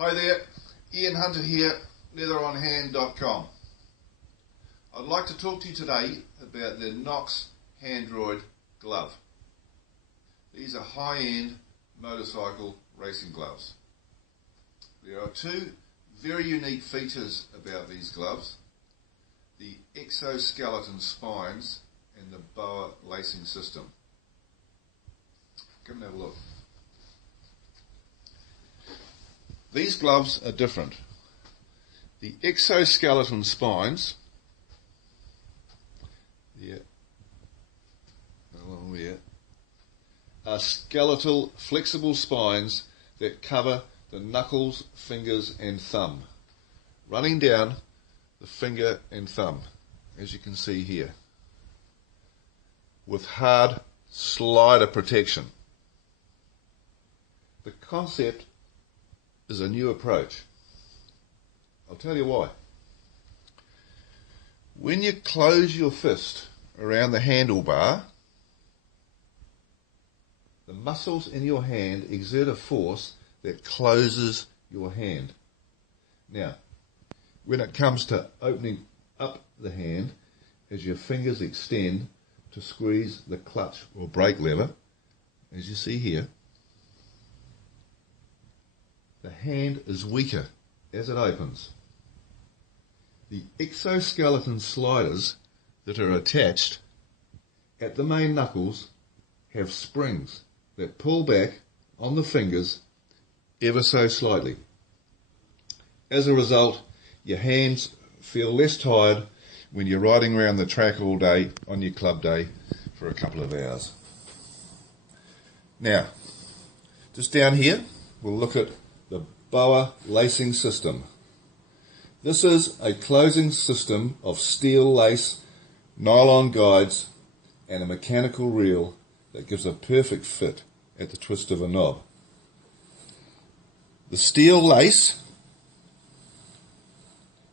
Hi there, Ian Hunter here, leatheronhand.com. I'd like to talk to you today about the Knox handroid glove. These are high-end motorcycle racing gloves. There are two very unique features about these gloves: the exoskeleton spines and the boa lacing system. Come and have a look. These gloves are different. The exoskeleton spines, along there, are skeletal, flexible spines that cover the knuckles, fingers and thumb, running down the finger and thumb, as you can see here, with hard slider protection. The concept is a new approach. I'll tell you why. When you close your fist around the handlebar, the muscles in your hand exert a force that closes your hand. Now, when it comes to opening up the hand, as your fingers extend to squeeze the clutch or brake lever, as you see here, the hand is weaker as it opens. The exoskeleton sliders that are attached at the main knuckles have springs that pull back on the fingers ever so slightly. As a result, your hands feel less tired when you're riding around the track all day on your club day for a couple of hours. Now, just down here, we'll look at the boa lacing system. This is a closing system of steel lace, nylon guides and a mechanical reel that gives a perfect fit at the twist of a knob. The steel lace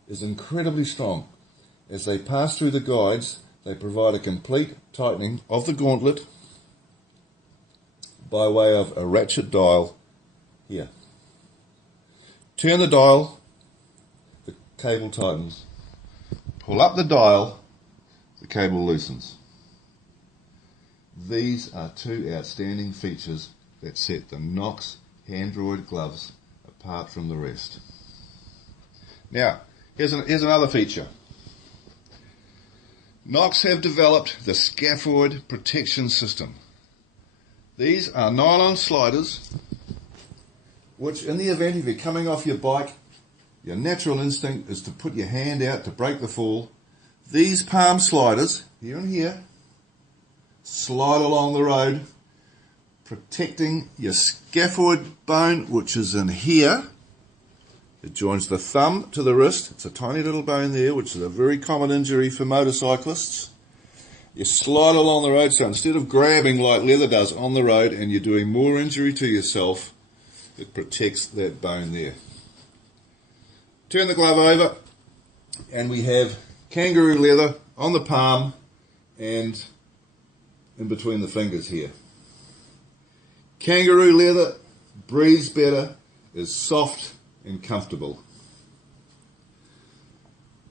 is incredibly strong. As they pass through the guides, they provide a complete tightening of the gauntlet by way of a ratchet dial here. Turn the dial, the cable tightens. Pull up the dial, the cable loosens. These are two outstanding features that set the Knox handroid gloves apart from the rest. Now, here's another feature. Knox have developed the scaphoid protection system. These are nylon sliders which, in the event of you coming off your bike, your natural instinct is to put your hand out to break the fall. These palm sliders, here and here, slide along the road, protecting your scaphoid bone, which is in here. It joins the thumb to the wrist. It's a tiny little bone there, which is a very common injury for motorcyclists. You slide along the road, so instead of grabbing like leather does on the road and you're doing more injury to yourself, it protects that bone there. Turn the glove over and we have kangaroo leather on the palm and in between the fingers here. Kangaroo leather breathes better, is soft and comfortable.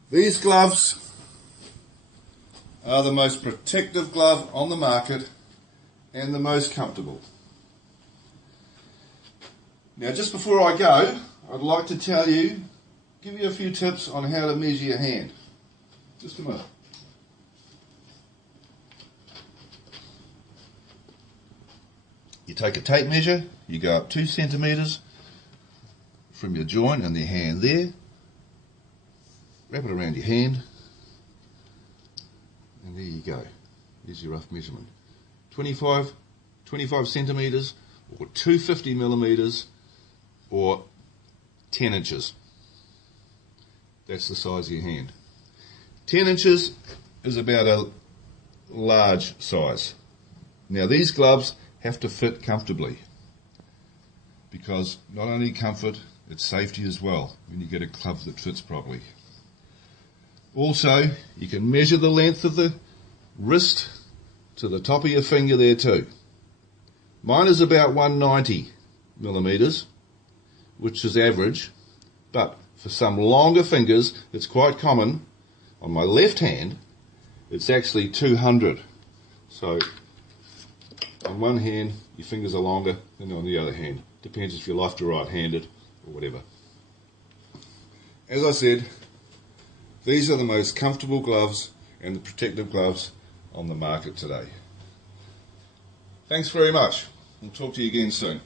These gloves are the most protective glove on the market and the most comfortable. Now, just before I go, I'd like to give you a few tips on how to measure your hand. Just a minute. You take a tape measure, you go up 2 centimetres from your joint and the hand there, wrap it around your hand, and there you go. There's your rough measurement. 25 centimetres or 250 millimetres or 10 inches. That's the size of your hand. 10 inches is about a large size. Now, these gloves have to fit comfortably, because not only comfort, it's safety as well when you get a glove that fits properly. Also, you can measure the length of the wrist to the top of your finger there too. Mine is about 190 millimetres, which is average, but for some longer fingers, it's quite common. On my left hand, it's actually 200. So on one hand, your fingers are longer than on the other hand. Depends if you're left or right-handed or whatever. As I said, these are the most comfortable gloves and the protective gloves on the market today. Thanks very much. We'll talk to you again soon.